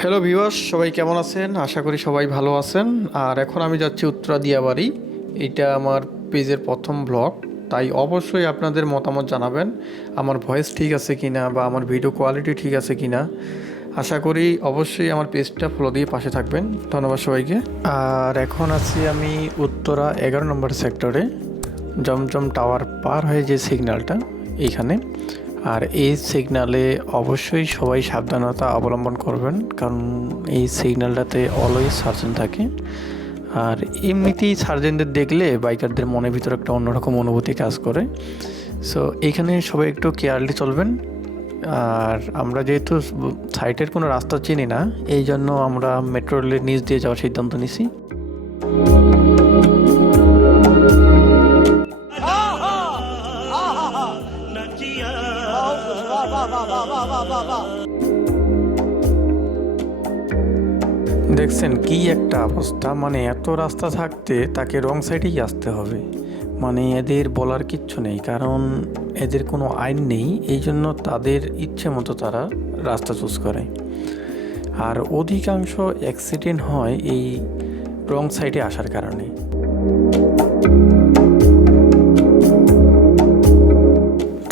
Hello viewers সবাই কেমন আছেন? আশা করি সবাই ভালো আছেন। আর এখন আমি যাচ্ছি উত্তরা দিয়াবাড়ি এটা আমার পেজের প্রথম ব্লগ তাই অবশ্যই আপনাদের মতামত জানাবেন, আমার ভয়েস ঠিক আছে কি না বা আমার ভিডিও কোয়ালিটি ঠিক আছে কি না আশা করি অবশ্যই আমার পেজটা ফলো দিয়ে পাশে থাকবেন। ধন্যবাদ সবাইকে। আর এখন আছি আমি উত্তরা এগারো নম্বর সেক্টরে জমজম টাওয়ার পার হয়ে যে সিগন্যালটা এইখানে। আর এই সিগনালে অবশ্যই সবাই সাবধানতা অবলম্বন করবেন, কারণ এই সিগনালটাতে অলওয়েজ সার্জেন থাকে। আর এমনিতেই সার্জেনদের দেখলে বাইকারদের মনের ভিতরে একটা অন্যরকম অনুভূতি কাজ করে। সো এইখানে সবাই একটু কেয়ারলি চলবেন। আর আমরা যেহেতু সাইটের কোনো রাস্তা চিনি না এই জন্য আমরা মেট্রো রেলের নিচ দিয়ে যাওয়ার সিদ্ধান্ত নিছি। দেখছেন কি একটা অবস্থা? মানে এত রাস্তা থাকতে তাকে রং সাইডেই আসতে হবে। মানে এদের বলার কিচ্ছু নেই, কারণ এদের কোনো আইন নেই, এই জন্য তাদের ইচ্ছে মতো তারা রাস্তা চুজ করে। আর অধিকাংশ অ্যাক্সিডেন্ট হয় এই রং সাইডে আসার কারণে।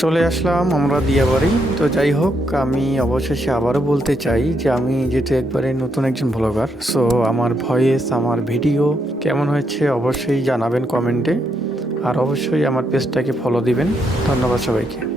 চলে আসলাম আমরা দিয়াবাড়ি। তো যাই হোক, আমি অবশেষে আবারও বলতে চাই যে আমি যেহেতু একবারে নতুন একজন ব্লগার সো আমার ভয়েস আমার ভিডিও কেমন হয়েছে অবশ্যই জানাবেন কমেন্টে আর অবশ্যই আমার পেজটাকে ফলো দিবেন। ধন্যবাদ সবাইকে।